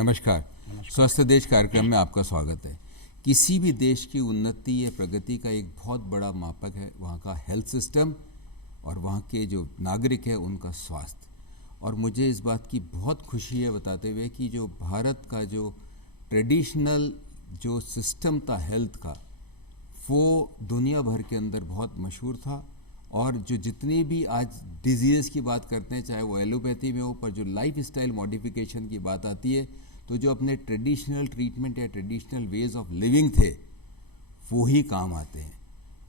नमस्कार। स्वस्थ देश कार्यक्रम में आपका स्वागत है। किसी भी देश की उन्नति या प्रगति का एक बहुत बड़ा मापक है वहाँ का हेल्थ सिस्टम और वहाँ के जो नागरिक है उनका स्वास्थ्य। और मुझे इस बात की बहुत खुशी है बताते हुए कि जो भारत का जो ट्रेडिशनल जो सिस्टम था हेल्थ का, वो दुनिया भर के अंदर बहुत मशहूर था। और जो जितनी भी आज डिजीज़ की बात करते हैं, चाहे वो एलोपैथी में हो, पर जो लाइफ स्टाइल मॉडिफिकेशन की बात आती है तो जो अपने ट्रेडिशनल ट्रीटमेंट या ट्रेडिशनल वेज ऑफ लिविंग थे वो ही काम आते हैं।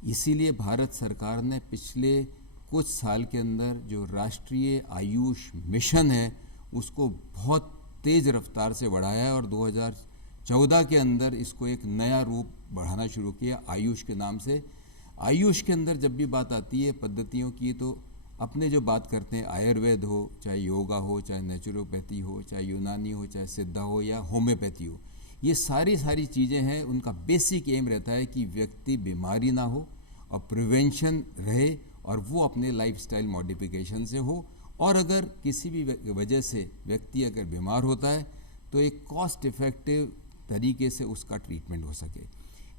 इसीलिए भारत सरकार ने पिछले कुछ साल के अंदर जो राष्ट्रीय आयुष मिशन है उसको बहुत तेज़ रफ्तार से बढ़ाया है और 2014 के अंदर इसको एक नया रूप बढ़ाना शुरू किया आयुष के नाम से। आयुष के अंदर जब भी बात आती है पद्धतियों की, तो अपने जो बात करते हैं आयुर्वेद हो, चाहे योगा हो, चाहे नेचुरोपैथी हो, चाहे यूनानी हो, चाहे सिद्धा हो या होम्योपैथी हो, ये सारी चीज़ें हैं। उनका बेसिक एम रहता है कि व्यक्ति बीमारी ना हो और प्रिवेंशन रहे और वो अपने लाइफस्टाइल मॉडिफिकेशन से हो। और अगर किसी भी वजह से व्यक्ति अगर बीमार होता है तो एक कॉस्ट इफ़ेक्टिव तरीके से उसका ट्रीटमेंट हो सके।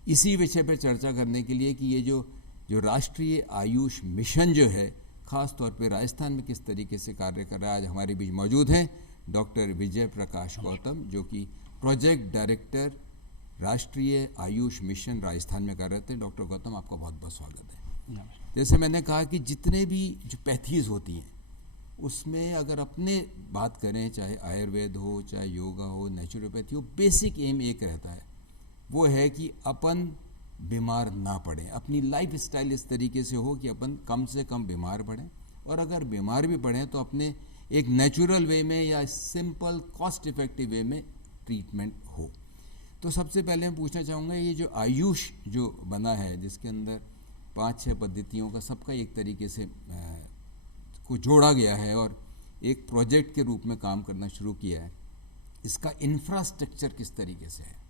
इसी विषय पर चर्चा करने के लिए कि ये जो राष्ट्रीय आयुष मिशन जो है ख़ास तौर पे राजस्थान में किस तरीके से कार्य कर रहा है, आज हमारे बीच मौजूद हैं डॉक्टर विजय प्रकाश गौतम, जो कि प्रोजेक्ट डायरेक्टर राष्ट्रीय आयुष मिशन राजस्थान में कार्यरत हैं। डॉक्टर गौतम, आपका बहुत बहुत स्वागत है। जैसे मैंने कहा कि जितने भी जो पैथीज़ होती हैं उसमें अगर अपने बात करें, चाहे आयुर्वेद हो, चाहे योगा हो, नेचुरोपैथी हो, बेसिक एम एक रहता है, वो है कि अपन बीमार ना पड़ें। अपनी लाइफ स्टाइल इस तरीके से हो कि अपन कम से कम बीमार पड़ें, और अगर बीमार भी पड़ें तो अपने एक नेचुरल वे में या सिंपल कॉस्ट इफ़ेक्टिव वे में ट्रीटमेंट हो। तो सबसे पहले मैं पूछना चाहूँगा, ये जो आयुष जो बना है जिसके अंदर 5-6 पद्धतियों का सबका एक तरीके से को जोड़ा गया है और एक प्रोजेक्ट के रूप में काम करना शुरू किया है, इसका इंफ्रास्ट्रक्चर किस तरीके से है?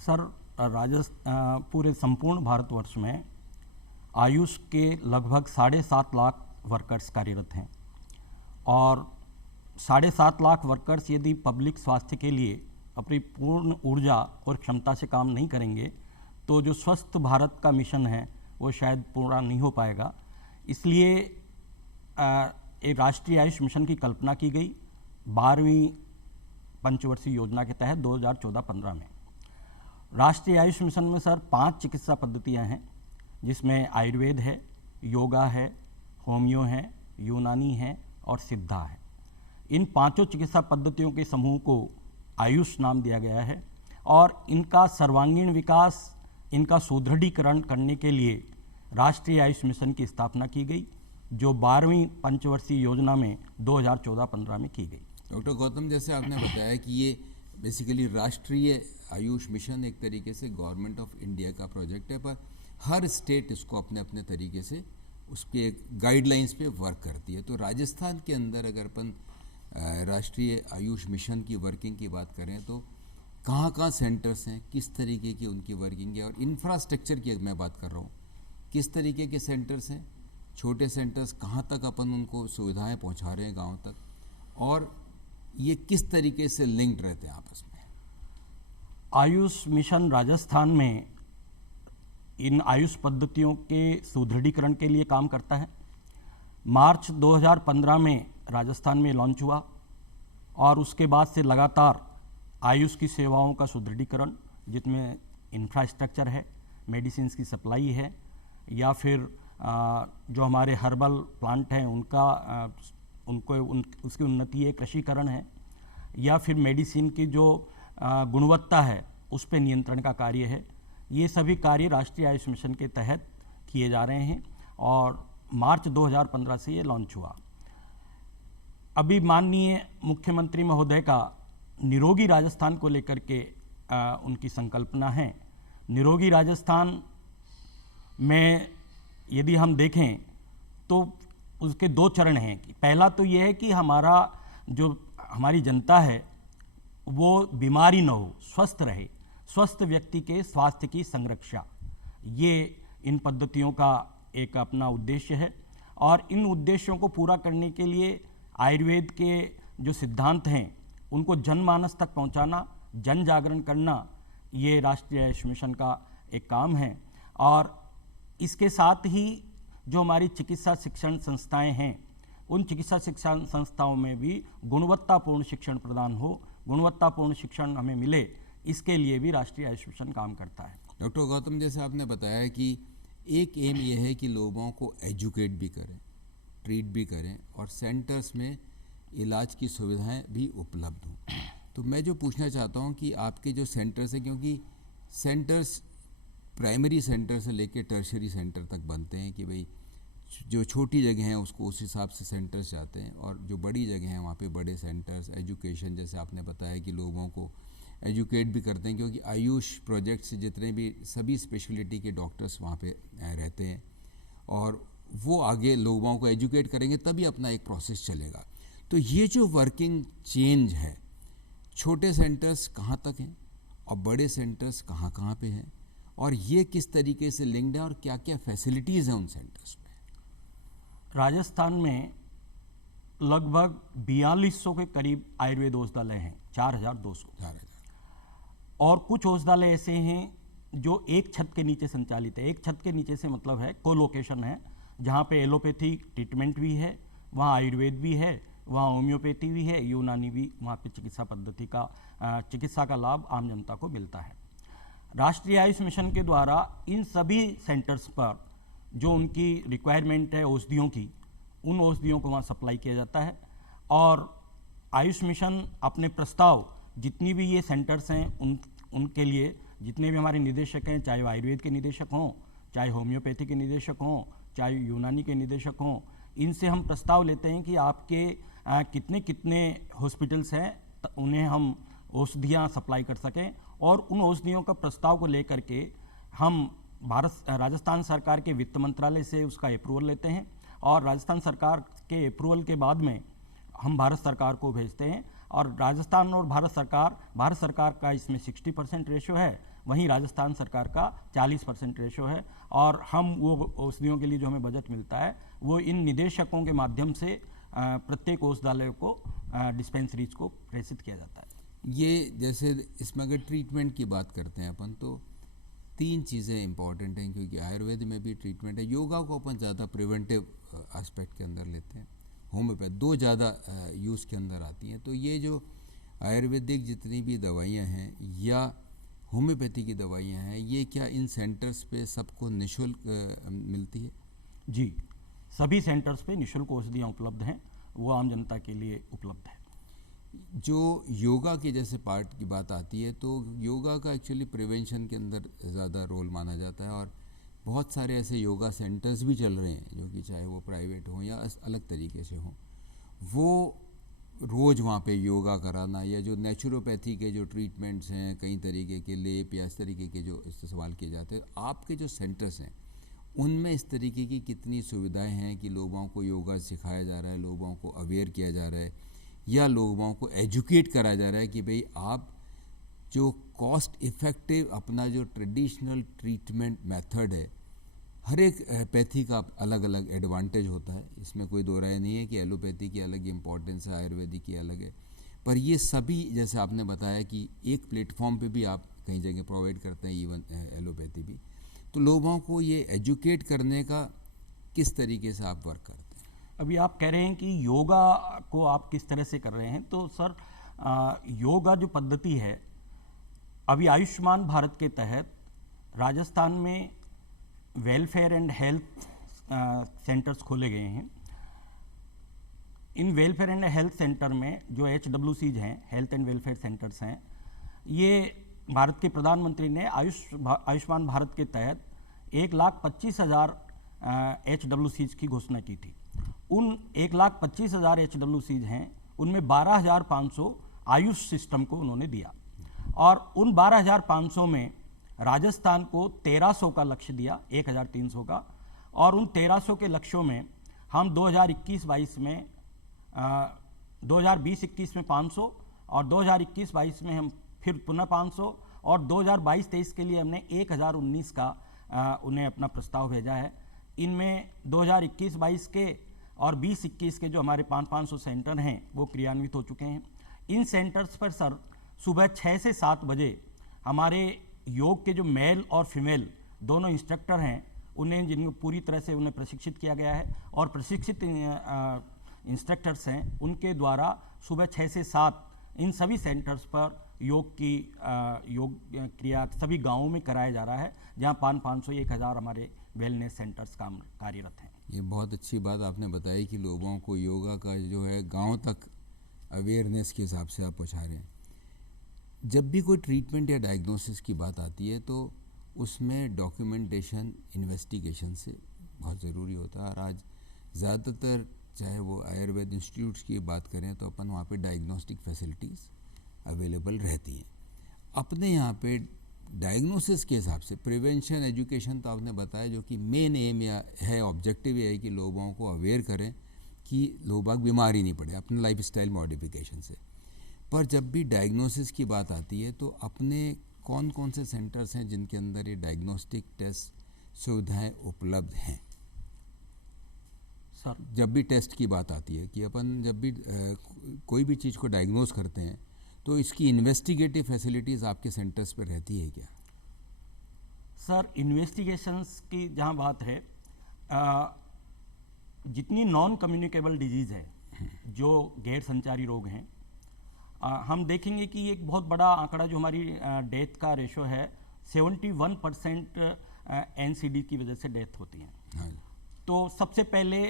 सर, पूरे संपूर्ण भारतवर्ष में आयुष के लगभग 7.5 लाख वर्कर्स कार्यरत हैं और 7.5 लाख वर्कर्स यदि पब्लिक स्वास्थ्य के लिए अपनी पूर्ण ऊर्जा और क्षमता से काम नहीं करेंगे तो जो स्वस्थ भारत का मिशन है वो शायद पूरा नहीं हो पाएगा। इसलिए एक राष्ट्रीय आयुष मिशन की कल्पना की गई 12वीं पंचवर्षीय योजना के तहत 2014-15 में। राष्ट्रीय आयुष मिशन में सर 5 चिकित्सा पद्धतियां हैं, जिसमें आयुर्वेद है, योगा है, होम्यो है, यूनानी है और सिद्धा है। इन 5 चिकित्सा पद्धतियों के समूह को आयुष नाम दिया गया है और इनका सर्वांगीण विकास, इनका सुदृढ़ीकरण करने के लिए राष्ट्रीय आयुष मिशन की स्थापना की गई, जो 12वीं पंचवर्षीय योजना में 2014-15 में की गई। डॉक्टर गौतम, जैसे आपने बताया कि ये बेसिकली राष्ट्रीय आयुष मिशन एक तरीके से गवर्नमेंट ऑफ इंडिया का प्रोजेक्ट है, पर हर स्टेट इसको अपने अपने तरीके से उसके गाइडलाइंस पे वर्क करती है। तो राजस्थान के अंदर अगर अपन राष्ट्रीय आयुष मिशन की वर्किंग की बात करें तो कहाँ सेंटर्स हैं, किस तरीके की उनकी वर्किंग है, और इंफ्रास्ट्रक्चर की मैं बात कर रहा हूँ, किस तरीके के सेंटर्स हैं, छोटे सेंटर्स कहाँ तक अपन उनको सुविधाएँ पहुँचा रहे हैं गाँव तक, और ये किस तरीके से लिंक्ड रहते हैं आपस में? आयुष मिशन राजस्थान में इन आयुष पद्धतियों के सुदृढ़ीकरण के लिए काम करता है। मार्च 2015 में राजस्थान में लॉन्च हुआ और उसके बाद से लगातार आयुष की सेवाओं का सुदृढ़ीकरण, जिसमें इंफ्रास्ट्रक्चर है, मेडिसिन की सप्लाई है, या फिर जो हमारे हर्बल प्लांट हैं उसकी उन्नति है, कृषिकरण है, या फिर मेडिसिन की जो गुणवत्ता है उस पर नियंत्रण का कार्य है। ये सभी कार्य राष्ट्रीय आयुष मिशन के तहत किए जा रहे हैं और मार्च 2015 से ये लॉन्च हुआ। अभी माननीय मुख्यमंत्री महोदय का निरोगी राजस्थान को लेकर के उनकी संकल्पना है। निरोगी राजस्थान में यदि हम देखें तो उसके 2 चरण हैं। पहला तो ये है कि हमारी जनता है वो बीमारी न हो, स्वस्थ रहे, स्वस्थ व्यक्ति के स्वास्थ्य की संरक्षा, ये इन पद्धतियों का एक अपना उद्देश्य है। और इन उद्देश्यों को पूरा करने के लिए आयुर्वेद के जो सिद्धांत हैं उनको जनमानस तक पहुंचाना, जन जागरण करना, ये राष्ट्रीय आयुष मिशन का एक काम है। और इसके साथ ही जो हमारी चिकित्सा शिक्षण संस्थाएं हैं, उन चिकित्सा शिक्षण संस्थाओं में भी गुणवत्तापूर्ण शिक्षण प्रदान हो, गुणवत्तापूर्ण शिक्षण हमें मिले, इसके लिए भी राष्ट्रीय आयुष मिशन काम करता है। डॉक्टर गौतम, जैसे आपने बताया कि एक एम ये है कि लोगों को एजुकेट भी करें, ट्रीट भी करें और सेंटर्स में इलाज की सुविधाएं भी उपलब्ध हों। तो मैं जो पूछना चाहता हूं कि आपके जो सेंटर्स हैं, क्योंकि सेंटर्स प्राइमरी सेंटर से लेकर टर्शरी सेंटर तक बनते हैं कि भाई जो छोटी जगह हैं उसको उस हिसाब से सेंटर्स जाते हैं, और जो बड़ी जगह हैं वहाँ पे बड़े सेंटर्स, एजुकेशन, जैसे आपने बताया कि लोगों को एजुकेट भी करते हैं, क्योंकि आयुष प्रोजेक्ट से जितने भी सभी स्पेशलिटी के डॉक्टर्स वहाँ पे रहते हैं और वो आगे लोगों को एजुकेट करेंगे तभी अपना एक प्रोसेस चलेगा। तो ये जो वर्किंग चेंज है, छोटे सेंटर्स कहाँ तक हैं और बड़े सेंटर्स कहाँ कहाँ पे हैं, और ये किस तरीके से लिंक्ड है और क्या क्या फैसिलिटीज़ हैं उन सेंटर्स में? राजस्थान में लगभग 4200 के करीब आयुर्वेद औषधालय हैं, 4200, और कुछ औषधालय ऐसे हैं जो एक छत के नीचे संचालित है। एक छत के नीचे से मतलब है कोलोकेशन है, जहाँ पे एलोपैथी ट्रीटमेंट भी है, वहाँ आयुर्वेद भी है, वहाँ होम्योपैथी भी है, यूनानी भी, वहाँ पे चिकित्सा का लाभ आम जनता को मिलता है। राष्ट्रीय आयुष मिशन के द्वारा इन सभी सेंटर्स पर जो उनकी रिक्वायरमेंट है औषधियों की, उन औषधियों को वहाँ सप्लाई किया जाता है। और आयुष मिशन अपने प्रस्ताव, जितनी भी ये सेंटर्स हैं उनके लिए जितने भी हमारे निदेशक हैं, चाहे वो आयुर्वेद के निदेशक हों, चाहे होम्योपैथी के निदेशक हों, चाहे यूनानी के निदेशक हों, इनसे हम प्रस्ताव लेते हैं कि आपके कितने कितने हॉस्पिटल्स हैं, उन्हें हम औषधियाँ सप्लाई कर सकें। और उन औषधियों का प्रस्ताव को लेकर के हम राजस्थान सरकार के वित्त मंत्रालय से उसका अप्रूवल लेते हैं, और राजस्थान सरकार के अप्रूवल के बाद में हम भारत सरकार को भेजते हैं। और राजस्थान और भारत सरकार का इसमें 60% रेशो है, वहीं राजस्थान सरकार का 40% रेशो है। और हम वो औषधियों के लिए जो हमें बजट मिलता है वो इन निदेशकों के माध्यम से प्रत्येक औषधालय को, डिस्पेंसरीज को प्रेषित किया जाता है। ये जैसे इसमें अगर ट्रीटमेंट की बात करते हैं अपन, तो 3 चीज़ें इंपॉर्टेंट हैं, क्योंकि आयुर्वेद में भी ट्रीटमेंट है। योगा को अपन ज़्यादा प्रिवेंटिव एस्पेक्ट के अंदर लेते हैं, होम्योपैथ 2 ज़्यादा यूज़ के अंदर आती हैं। तो ये जो आयुर्वेदिक जितनी भी दवाइयाँ हैं या होम्योपैथी की दवाइयाँ हैं, ये क्या इन सेंटर्स पे सबको निःशुल्क मिलती है? जी, सभी सेंटर्स पे निःशुल्क औषधियाँ उपलब्ध हैं, वो आम जनता के लिए उपलब्ध है। जो योगा के जैसे पार्ट की बात आती है, तो योगा का एक्चुअली प्रिवेंशन के अंदर ज़्यादा रोल माना जाता है, और बहुत सारे ऐसे योगा सेंटर्स भी चल रहे हैं जो कि चाहे वो प्राइवेट हों या अलग तरीके से हों, वो रोज़ वहाँ पे योगा कराना, या जो नेचुरोपैथी के जो ट्रीटमेंट्स हैं, कई तरीके के लेप या इस तरीके के जो इस्तेमाल किए जाते हैं, आपके जो सेंटर्स हैं उनमें इस तरीके की कितनी सुविधाएं हैं कि लोगों को योगा सिखाया जा रहा है, लोगों को अवेयर किया जा रहा है, या लोगों को एजुकेट कराया जा रहा है कि भाई आप जो कॉस्ट इफ़ेक्टिव अपना जो ट्रेडिशनल ट्रीटमेंट मेथड है, हर एक पैथी का अलग अलग एडवांटेज होता है, इसमें कोई दो राय नहीं है कि एलोपैथी की अलग इम्पोर्टेंस है, आयुर्वेदिक की अलग है, पर ये सभी जैसे आपने बताया कि एक प्लेटफॉर्म पे भी आप कई जगह प्रोवाइड करते हैं, इवन एलोपैथी भी। तो लोगों को ये एजुकेट करने का किस तरीके से आप वर्क करते हैं? अभी आप कह रहे हैं कि योगा को आप किस तरह से कर रहे हैं, तो सर योगा जो पद्धति है, अभी आयुष्मान भारत के तहत राजस्थान में वेलफेयर एंड हेल्थ सेंटर्स खोले गए हैं। इन वेलफेयर एंड हेल्थ सेंटर में जो HWCs हैं, हेल्थ एंड वेलफेयर सेंटर्स हैं, ये भारत के प्रधानमंत्री ने आयुष्मान भारत के तहत 1,25,000 HWCs की घोषणा की थी। उन 1,25,000 HWCs हैं, उनमें 12,500 आयुष सिस्टम को उन्होंने दिया, और उन 12,500 में राजस्थान को 1,300 का लक्ष्य दिया, 1,300 का, और उन 1,300 के लक्ष्यों में हम 2021-22 में 2020-21 में 500, और 2021-22 में हम फिर पुनः 500, और 2022-23 के लिए हमने 1,019 का उन्हें अपना प्रस्ताव भेजा है। इनमें 2021-22 के और 20-21 के जो हमारे 500 सेंटर हैं वो क्रियान्वित हो चुके हैं। इन सेंटर्स पर सर सुबह 6 से 7 बजे हमारे योग के जो मेल और फीमेल दोनों इंस्ट्रक्टर हैं, उन्हें जिनको पूरी तरह से उन्हें प्रशिक्षित किया गया है, और प्रशिक्षित इंस्ट्रक्टर्स हैं, उनके द्वारा सुबह 6 से 7 इन सभी सेंटर्स पर योग क्रिया सभी गांवों में कराया जा रहा है, जहां 500 1000 हमारे वेलनेस सेंटर्स कार्यरत हैं। ये बहुत अच्छी बात आपने बताई कि लोगों को योगा का जो है गांव तक अवेयरनेस के हिसाब से आप पहुंचा रहे हैं। जब भी कोई ट्रीटमेंट या डायग्नोसिस की बात आती है तो उसमें डॉक्यूमेंटेशन इन्वेस्टिगेशन से बहुत ज़रूरी होता है, और आज ज़्यादातर चाहे वो आयुर्वेद इंस्टीट्यूट्स की बात करें तो अपन वहाँ पे डायग्नोस्टिक फैसिलिटीज़ अवेलेबल रहती हैं। अपने यहाँ पे डायग्नोसिस के हिसाब से प्रिवेंशन एजुकेशन तो आपने बताया, जो कि मेन एम या है, ऑब्जेक्टिव ये है कि लोगों को अवेयर करें कि लोग बीमार ही नहीं पड़े अपने लाइफस्टाइल मॉडिफिकेशन से। पर जब भी डायग्नोसिस की बात आती है तो अपने कौन कौन से सेंटर्स हैं जिनके अंदर ये डायग्नोस्टिक टेस्ट सुविधाएं उपलब्ध हैं? सर जब भी टेस्ट की बात आती है कि अपन जब भी कोई भी चीज़ को डायग्नोस करते हैं तो इसकी इन्वेस्टिगेटिव फैसिलिटीज़ आपके सेंटर्स पर रहती है क्या? सर इन्वेस्टिगेशंस की जहाँ बात है, जितनी नॉन कम्युनिकेबल डिजीज़ है, जो गैर संचारी रोग हैं, हम देखेंगे कि एक बहुत बड़ा आंकड़ा जो हमारी डेथ का रेशो है, 71% NCD की वजह से डेथ होती हैं। हाँ। तो सबसे पहले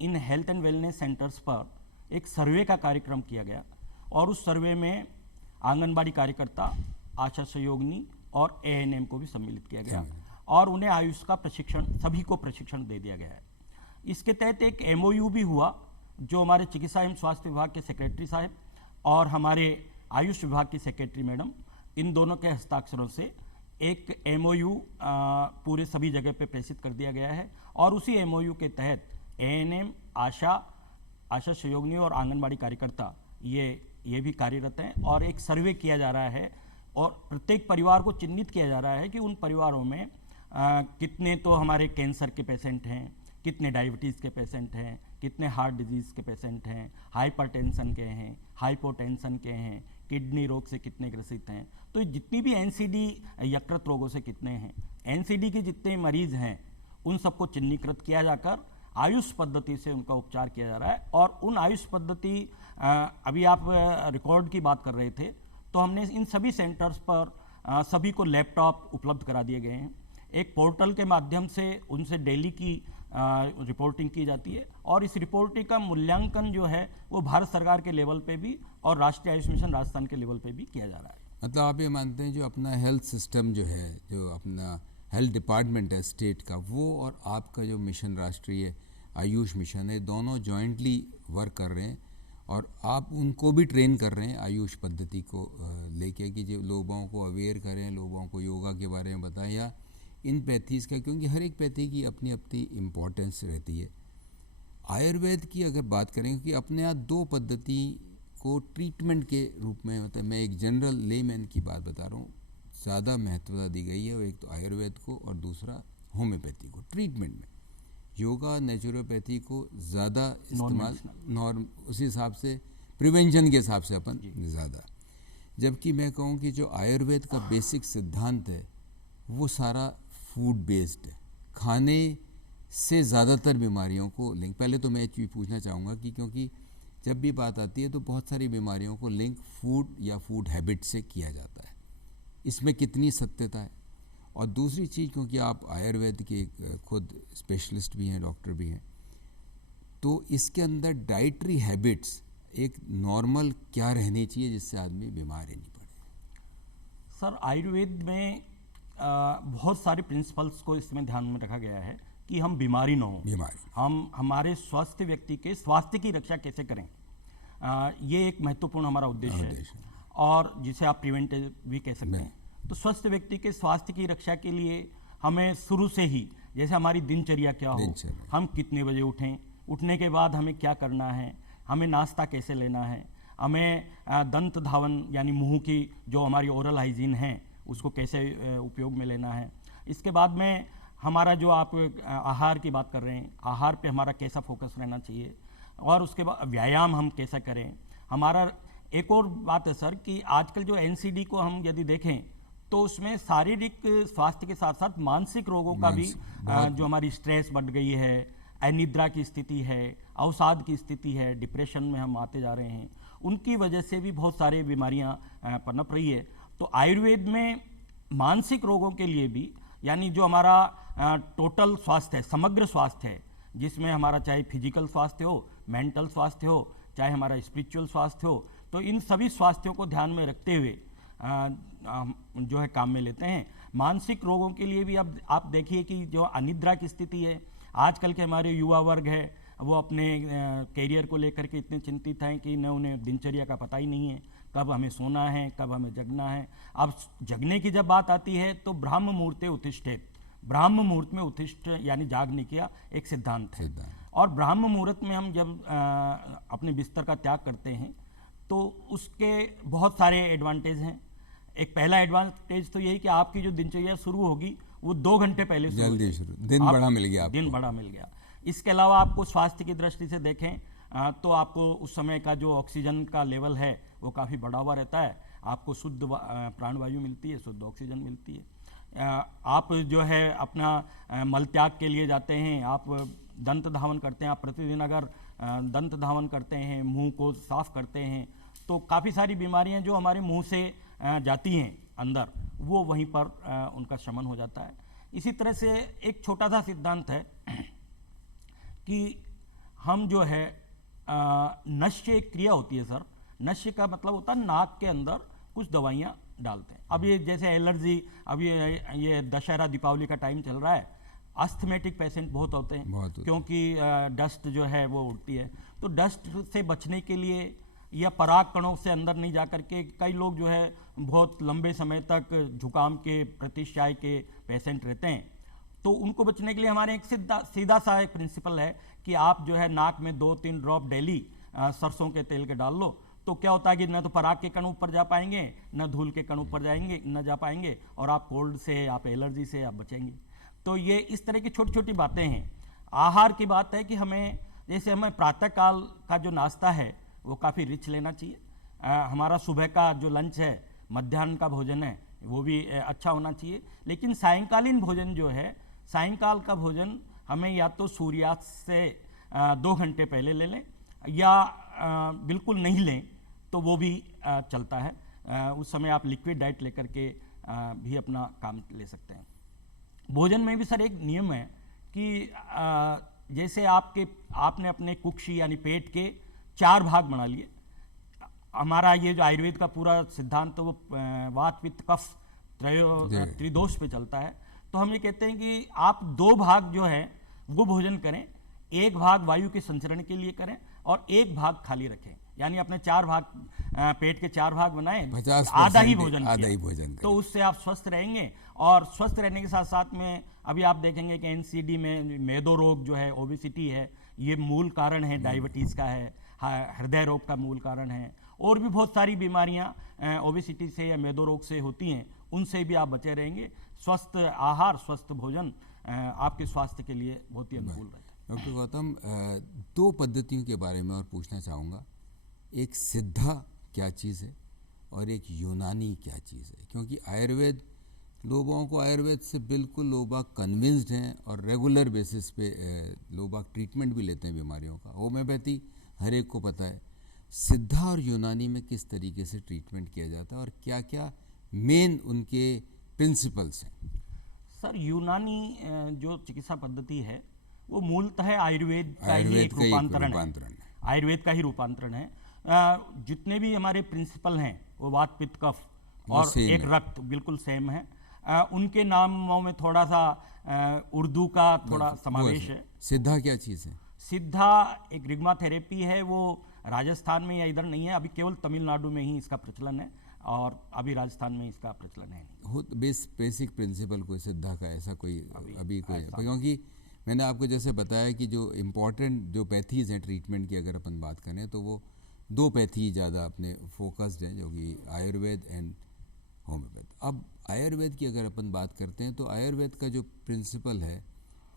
in health and wellness centres पर एक सर्वे का कार्यक्रम किया गया, और उस सर्वे में आंगनबाड़ी कार्यकर्ता, आशा सहयोगिनी और ANM को भी सम्मिलित किया गया, और उन्हें आयुष का प्रशिक्षण, सभी को प्रशिक्षण दे दिया गया है। इसके तहत एक MOU भी हुआ, जो हमारे चिकित्सा एवं स्वास्थ्य विभाग के सेक्रेटरी साहब और हमारे आयुष विभाग की सेक्रेटरी मैडम, इन दोनों के हस्ताक्षरों से एक MOU पूरे सभी जगह पे प्रेषित कर दिया गया है, और उसी MOU के तहत ANM, आशा सहयोगिनी और आंगनबाड़ी कार्यकर्ता ये भी कार्यरत हैं, और एक सर्वे किया जा रहा है, और प्रत्येक परिवार को चिन्हित किया जा रहा है कि उन परिवारों में कितने तो हमारे कैंसर के पेशेंट हैं, कितने डायबिटीज़ के पेशेंट हैं, कितने हार्ट डिजीज़ के पेशेंट हैं, हाइपरटेंशन के हैं, हाइपोटेंशन के हैं, किडनी रोग से कितने ग्रसित हैं। तो जितनी भी NCD यकृत रोगों से कितने हैं, NCD के जितने मरीज़ हैं, उन सबको चिन्हीकृत किया जाकर आयुष पद्धति से उनका उपचार किया जा रहा है। और उन आयुष पद्धति, अभी आप रिकॉर्ड की बात कर रहे थे, तो हमने इन सभी सेंटर्स पर सभी को लैपटॉप उपलब्ध करा दिए गए हैं। एक पोर्टल के माध्यम से उनसे डेली की रिपोर्टिंग की जाती है, और इस रिपोर्टिंग का मूल्यांकन जो है वो भारत सरकार के लेवल पे भी और राष्ट्रीय आयुष मिशन राजस्थान के लेवल पे भी किया जा रहा है। मतलब आप ये मानते हैं जो अपना हेल्थ सिस्टम जो है, जो अपना हेल्थ डिपार्टमेंट है स्टेट का, वो और आपका जो मिशन राष्ट्रीय आयुष मिशन है, दोनों जॉइंटली वर्क कर रहे हैं, और आप उनको भी ट्रेन कर रहे हैं आयुष पद्धति को लेके, कि जो लोगों को अवेयर करें, लोगों को योगा के बारे में बताएं, या इन पैथीज़ का, क्योंकि हर एक पैथी की अपनी अपनी इम्पोर्टेंस रहती है। आयुर्वेद की अगर बात करें, क्योंकि अपने यहाँ 2 पद्धति को ट्रीटमेंट के रूप में, मतलब मैं एक जनरल लेमैन की बात बता रहा हूँ, ज़्यादा महत्वता दी गई है, वो एक तो आयुर्वेद को और दूसरा होम्योपैथी को ट्रीटमेंट में। योगा नेचुरोपैथी को ज़्यादा इस्तेमाल नॉर्म, उसी हिसाब से प्रिवेंशन के हिसाब से अपन ज़्यादा, जबकि मैं कहूँ कि जो आयुर्वेद का बेसिक सिद्धांत है वो सारा फूड बेस्ड है, खाने से ज़्यादातर बीमारियों को लिंक। पहले तो मैं एक चीज़ पूछना चाहूँगा कि क्योंकि जब भी बात आती है तो बहुत सारी बीमारियों को लिंक फूड या फूड हैबिट से किया जाता है, इसमें कितनी सत्यता है? और दूसरी चीज़, क्योंकि आप आयुर्वेद के खुद स्पेशलिस्ट भी हैं, डॉक्टर भी हैं, तो इसके अंदर डाइटरी हैबिट्स एक नॉर्मल क्या रहनी चाहिए जिससे आदमी बीमार ही नहीं पड़े? सर आयुर्वेद में बहुत सारे प्रिंसिपल्स को इसमें ध्यान में रखा गया है कि हम बीमारी न हो, हम हमारे स्वस्थ व्यक्ति के स्वास्थ्य की रक्षा कैसे करें, ये एक महत्वपूर्ण हमारा उद्देश्य है, और जिसे आप प्रिवेंटिव भी कह सकते हैं। तो स्वस्थ व्यक्ति के स्वास्थ्य की रक्षा के लिए हमें शुरू से ही, जैसे हमारी दिनचर्या क्या हो, हम कितने बजे उठें, उठने के बाद हमें क्या करना है, हमें नाश्ता कैसे लेना है, हमें दंत धावन यानी मुंह की जो हमारी ओरल हाइजीन है उसको कैसे उपयोग में लेना है। इसके बाद में हमारा जो आप आहार की बात कर रहे हैं, आहार पे हमारा कैसा फोकस रहना चाहिए, और उसके बाद व्यायाम हम कैसा करें, हमारा एक और बात है सर कि आजकल जो एनसीडी को हम यदि देखें तो उसमें शारीरिक स्वास्थ्य के साथ साथ मानसिक रोगों का भी जो हमारी स्ट्रेस बढ़ गई है, अनिद्रा की स्थिति है, अवसाद की स्थिति है, डिप्रेशन में हम आते जा रहे हैं, उनकी वजह से भी बहुत सारी बीमारियां पनप रही है। तो आयुर्वेद में मानसिक रोगों के लिए भी, यानी जो हमारा टोटल स्वास्थ्य है, समग्र स्वास्थ्य है, जिसमें हमारा चाहे फिजिकल स्वास्थ्य हो, मेंटल स्वास्थ्य हो, चाहे हमारा स्पिरिचुअल स्वास्थ्य हो, तो इन सभी स्वास्थ्यों को ध्यान में रखते हुए जो है काम में लेते हैं। मानसिक रोगों के लिए भी अब आप देखिए कि जो अनिद्रा की स्थिति है, आजकल के हमारे युवा वर्ग है वो अपने कैरियर को लेकर के इतने चिंतित हैं कि न उन्हें दिनचर्या का पता ही नहीं है, कब हमें सोना है, कब हमें जगना है। अब जगने की जब बात आती है तो ब्राह्म मुहूर्ते उत्तिष्ठेत, ब्राह्म मुहूर्त में उत्तिष्ठ यानी जागने का एक सिद्धांत है। और ब्राह्म मुहूर्त में हम जब अपने बिस्तर का त्याग करते हैं तो उसके बहुत सारे एडवांटेज हैं। एक पहला एडवांटेज तो यही कि आपकी जो दिनचर्या शुरू होगी वो 2 घंटे पहले जल्दी शुरू, दिन बड़ा मिल गया आपको। दिन बड़ा मिल गया। इसके अलावा आपको स्वास्थ्य की दृष्टि से देखें तो आपको उस समय का जो ऑक्सीजन का लेवल है वो काफ़ी बढ़ा हुआ रहता है, आपको शुद्ध प्राणवायु मिलती है, शुद्ध ऑक्सीजन मिलती है। आप जो है अपना मल त्याग के लिए जाते हैं, आप दंत धावन करते हैं, आप प्रतिदिन अगर दंत धावन करते हैं, मुंह को साफ करते हैं, तो काफ़ी सारी बीमारियां जो हमारे मुंह से जाती हैं अंदर, वो वहीं पर उनका शमन हो जाता है। इसी तरह से एक छोटा सा सिद्धांत है कि हम जो है नश्य एक क्रिया होती है सर, नश्य का मतलब होता है नाक के अंदर कुछ दवाइयाँ डालते हैं। अब ये जैसे एलर्जी, अब ये दशहरा दीपावली का टाइम चल रहा है, अस्थमेटिक पेशेंट बहुत होते हैं क्योंकि डस्ट जो है वो उड़ती है। तो डस्ट से बचने के लिए या पराग कणों से अंदर नहीं जा करके, कई लोग जो है बहुत लंबे समय तक जुकाम के प्रतिशाय के पेशेंट रहते हैं, तो उनको बचने के लिए हमारे एक सीधा सा एक प्रिंसिपल है कि आप जो है नाक में 2-3 ड्रॉप डेली सरसों के तेल के डाल लो। तो क्या होता है कि न तो पराग के कण ऊपर जा पाएंगे, न धूल के कण ऊपर जाएंगे, न जा पाएंगे, और आप कोल्ड से, आप एलर्जी से आप बचेंगे। तो ये इस तरह की छोटी छोटी बातें हैं। आहार की बात है कि हमें, जैसे हमें प्रातःकाल का जो नाश्ता है वो काफ़ी रिच लेना चाहिए। हमारा सुबह का जो लंच है, मध्याह्न का भोजन है, वो भी अच्छा होना चाहिए। लेकिन सायंकालीन भोजन जो है, सायंकाल का भोजन हमें या तो सूर्यास्त से 2 घंटे पहले ले लें, या बिल्कुल नहीं लें तो वो भी चलता है। उस समय आप लिक्विड डाइट लेकर के भी अपना काम ले सकते हैं। भोजन में भी सर एक नियम है कि जैसे आपने अपने कुक्षी यानी पेट के 4 भाग बना लिए। हमारा ये जो आयुर्वेद का पूरा सिद्धांत तो वो वात पित्त कफ त्रिदोष पे चलता है। तो हम ये कहते हैं कि आप 2 भाग जो है वो भोजन करें, 1 भाग वायु के संचरण के लिए करें और 1 भाग खाली रखें। यानी अपने 4 भाग, पेट के 4 भाग बनाएं, आधा ही भोजन तो उससे आप स्वस्थ रहेंगे। और स्वस्थ रहने के साथ साथ में अभी आप देखेंगे कि एनसीडी में मेदो रोग जो है, ओबेसिटी है, ये मूल कारण है, डायबिटीज़ का है, हृदय रोग का मूल कारण है, और भी बहुत सारी बीमारियां ओबेसिटी से या मेदो रोग से होती हैं, उनसे भी आप बचे रहेंगे। स्वस्थ आहार, स्वस्थ भोजन आपके स्वास्थ्य के लिए बहुत ही अनुकूल रहता है। डॉक्टर गौतम, 2 पद्धतियों के बारे में और पूछना चाहूँगा। एक सिद्धा क्या चीज़ है और एक यूनानी क्या चीज़ है, क्योंकि आयुर्वेद, लोगों को आयुर्वेद से बिल्कुल लोग कन्विंस्ड हैं और रेगुलर बेसिस पे लोग ट्रीटमेंट भी लेते हैं बीमारियों का। होम्योपैथी हर एक को पता है। सिद्धा और यूनानी में किस तरीके से ट्रीटमेंट किया जाता है और क्या क्या मेन उनके प्रिंसिपल्स हैं? सर, यूनानी जो चिकित्सा पद्धति है वो मूलतः आयुर्वेद का ही एक रूपांतरण है। आयुर्वेद का ही रूपांतरण है। जितने भी हमारे प्रिंसिपल हैं वो वात पित्त कफ और एक रक्त बिल्कुल सेम है। उनके नामों में थोड़ा सा उर्दू का थोड़ा समावेश है। सिद्धा क्या चीज़ है? सिद्धा एक रिग्मा थेरेपी है, वो राजस्थान में या इधर नहीं है, अभी केवल तमिलनाडु में ही इसका प्रचलन है और अभी राजस्थान में इसका प्रचलन है नहीं। बेसिक प्रिंसिपल कोई सिद्धा का ऐसा कोई अभी कोई, क्योंकि मैंने आपको जैसे बताया कि जो इम्पोर्टेंट जो पैथीज हैं ट्रीटमेंट की अगर अपन बात करें तो वो 2 पैथी ज़्यादा अपने फोकस्ड हैं, जो कि आयुर्वेद एंड होम्योपैथ। अब आयुर्वेद की अगर अपन बात करते हैं तो आयुर्वेद का जो प्रिंसिपल है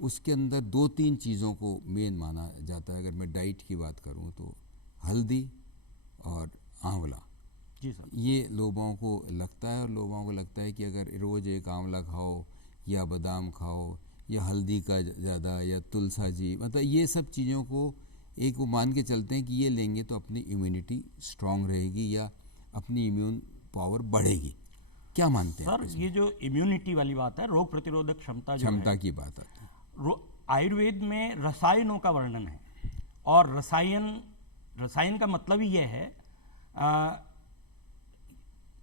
उसके अंदर 2-3 चीज़ों को मेन माना जाता है। अगर मैं डाइट की बात करूं तो हल्दी और आंवला, जी सर। ये लोगों को लगता है, और लोगों को लगता है कि अगर रोज़ एक आंवला खाओ या बादाम खाओ या हल्दी का ज़्यादा या तुलसा जी, मतलब ये सब चीज़ों को एक वो मान के चलते हैं कि ये लेंगे तो अपनी इम्यूनिटी स्ट्रांग रहेगी या अपनी इम्यून पावर बढ़ेगी। क्या मानते हैं आप सर, इसमें? ये जो इम्यूनिटी वाली बात है, रोग प्रतिरोधक क्षमता जो क्षमता है, की बात आती है। आयुर्वेद में रसायनों का वर्णन है, और रसायन का मतलब ही यह है,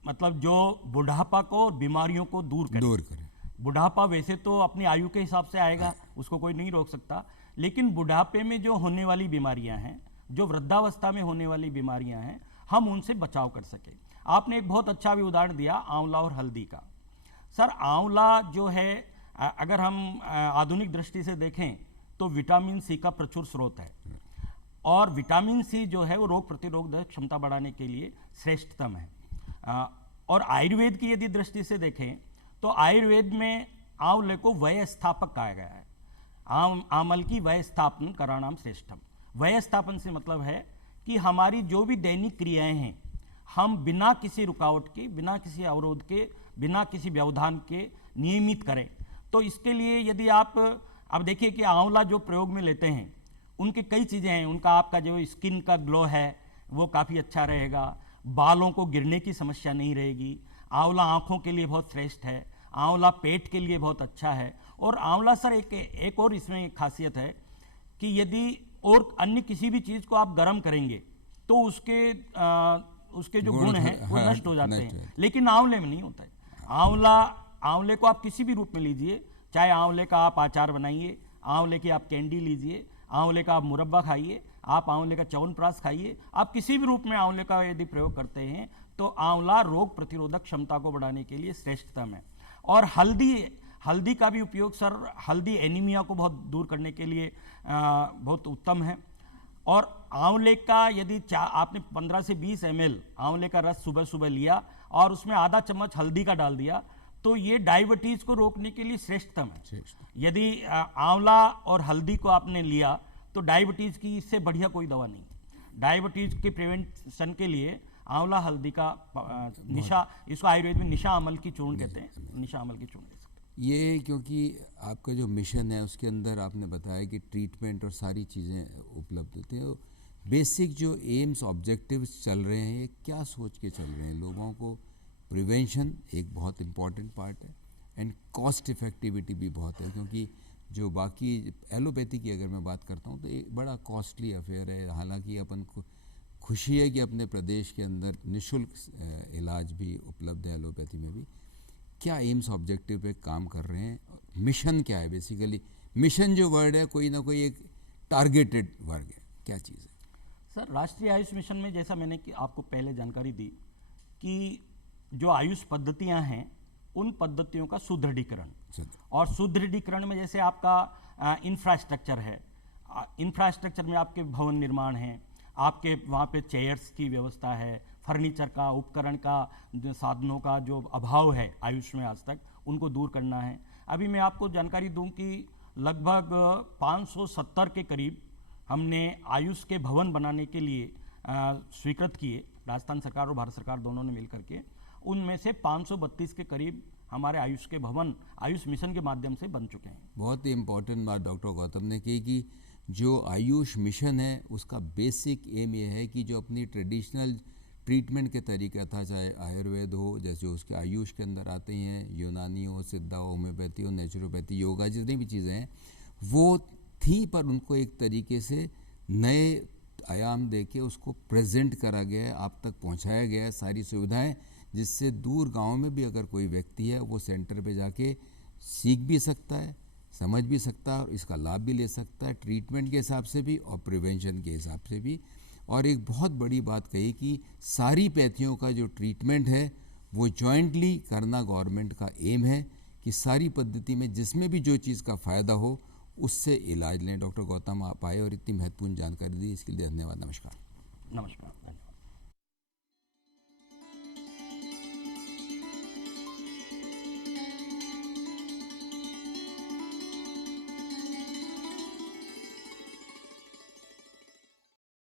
मतलब जो बुढ़ापा को और बीमारियों को दूर करे। दूर करें। बुढ़ापा वैसे तो अपनी आयु के हिसाब से आएगा, उसको कोई नहीं रोक सकता, लेकिन बुढ़ापे में जो होने वाली बीमारियां हैं, जो वृद्धावस्था में होने वाली बीमारियां हैं, हम उनसे बचाव कर सके। आपने एक बहुत अच्छा भी उदाहरण दिया आंवला और हल्दी का। सर, आंवला जो है, अगर हम आधुनिक दृष्टि से देखें तो विटामिन सी का प्रचुर स्रोत है, और विटामिन सी जो है वो रोग प्रतिरोधक क्षमता बढ़ाने के लिए श्रेष्ठतम है। और आयुर्वेद की यदि दृष्टि से देखें तो आयुर्वेद में आंवले को वय स्थापक कहा गया है। आमल की वय स्थापन कराणाम श्रेष्ठम। वय स्थापन से मतलब है कि हमारी जो भी दैनिक क्रियाएं हैं, हम बिना किसी रुकावट के, बिना किसी अवरोध के, बिना किसी व्यवधान के नियमित करें। तो इसके लिए यदि आप अब देखिए कि आंवला जो प्रयोग में लेते हैं, उनके कई चीज़ें हैं। उनका आपका जो स्किन का ग्लो है वो काफ़ी अच्छा रहेगा, बालों को गिरने की समस्या नहीं रहेगी। आंवला आँखों के लिए बहुत श्रेष्ठ है, आंवला पेट के लिए बहुत अच्छा है। और आंवला सर एक और इसमें एक खासियत है कि यदि और अन्य किसी भी चीज़ को आप गर्म करेंगे तो उसके जो गुण हैं वो नष्ट हो जाते हैं, लेकिन आंवले में नहीं होता है। आंवले को आप किसी भी रूप में लीजिए, चाहे आंवले का आप अचार बनाइए, आंवले की आप कैंडी लीजिए, आंवले का आप मुरब्बा खाइए, आप आंवले का च्यवनप्राश खाइए, आप किसी भी रूप में आंवले का यदि प्रयोग करते हैं तो आंवला रोग प्रतिरोधक क्षमता को बढ़ाने के लिए श्रेष्ठतम है। और हल्दी का भी उपयोग सर, हल्दी एनीमिया को बहुत दूर करने के लिए बहुत उत्तम है। और आंवले का यदि आपने 15 से 20 ml आंवले का रस सुबह सुबह लिया और उसमें आधा चम्मच हल्दी का डाल दिया, तो ये डायबिटीज को रोकने के लिए श्रेष्ठतम है। यदि आंवला और हल्दी को आपने लिया तो डायबिटीज की इससे बढ़िया कोई दवा नहीं। डायबिटीज के प्रिवेंशन के लिए आंवला हल्दी का इसको आयुर्वेद में निशा अमल की चूर्ण कहते हैं, निशा अमल की चूर्ण। ये क्योंकि आपका जो मिशन है उसके अंदर आपने बताया कि ट्रीटमेंट और सारी चीज़ें उपलब्ध होती हैं, बेसिक जो एम्स ऑब्जेक्टिव्स चल रहे हैं, ये क्या सोच के चल रहे हैं? लोगों को प्रिवेंशन एक बहुत इम्पॉर्टेंट पार्ट है, एंड कॉस्ट इफ़ेक्टिविटी भी बहुत है, क्योंकि जो बाकी एलोपैथी की अगर मैं बात करता हूँ तो एक बड़ा कॉस्टली अफेयर है। हालांकि अपन को खुशी है कि अपने प्रदेश के अंदर निःशुल्क इलाज भी उपलब्ध है एलोपैथी में भी। क्या एम्स ऑब्जेक्टिव पे काम कर रहे हैं? मिशन क्या है? बेसिकली मिशन जो वर्ड है, कोई ना कोई एक टारगेटेड वर्ड है, क्या चीज़ है? सर, राष्ट्रीय आयुष मिशन में जैसा मैंने आपको पहले जानकारी दी कि जो आयुष पद्धतियां हैं उन पद्धतियों का सुदृढ़ीकरण, और सुदृढ़ीकरण में जैसे आपका इंफ्रास्ट्रक्चर है, इंफ्रास्ट्रक्चर में आपके भवन निर्माण हैं, आपके वहाँ पे चेयर्स की व्यवस्था है, फर्नीचर का, उपकरण का, जो साधनों का जो अभाव है आयुष में आज तक, उनको दूर करना है। अभी मैं आपको जानकारी दूं कि लगभग 570 के करीब हमने आयुष के भवन बनाने के लिए स्वीकृत किए, राजस्थान सरकार और भारत सरकार दोनों ने मिलकर के। उनमें से 532 के करीब हमारे आयुष के भवन आयुष मिशन के माध्यम से बन चुके हैं। बहुत ही इम्पोर्टेंट बात डॉक्टर गौतम ने कही कि जो आयुष मिशन है उसका बेसिक एम ये है कि जो अपनी ट्रेडिशनल ट्रीटमेंट के तरीका था, चाहे आयुर्वेद हो, जैसे उसके आयुष के अंदर आते हैं, यूनानी हो, सिद्धा हो, होम्योपैथी हो, नेचुरोपैथी, योगा, जितनी भी चीज़ें हैं वो थी, पर उनको एक तरीके से नए आयाम देके उसको प्रेजेंट करा गया है, आप तक पहुंचाया गया है सारी सुविधाएं, जिससे दूर गांव में भी अगर कोई व्यक्ति है वो सेंटर पे जाके सीख भी सकता है, समझ भी सकता है और इसका लाभ भी ले सकता है, ट्रीटमेंट के हिसाब से भी और प्रिवेंशन के हिसाब से भी। और एक बहुत बड़ी बात कही कि सारी पैथियों का जो ट्रीटमेंट है वो जॉइंटली करना गवर्नमेंट का एम है कि सारी पद्धति में जिसमें भी जो चीज़ का फ़ायदा हो उससे इलाज लें। डॉक्टर गौतम आप आए और इतनी महत्वपूर्ण जानकारी दी, इसके लिए धन्यवाद। नमस्कार। नमस्कार।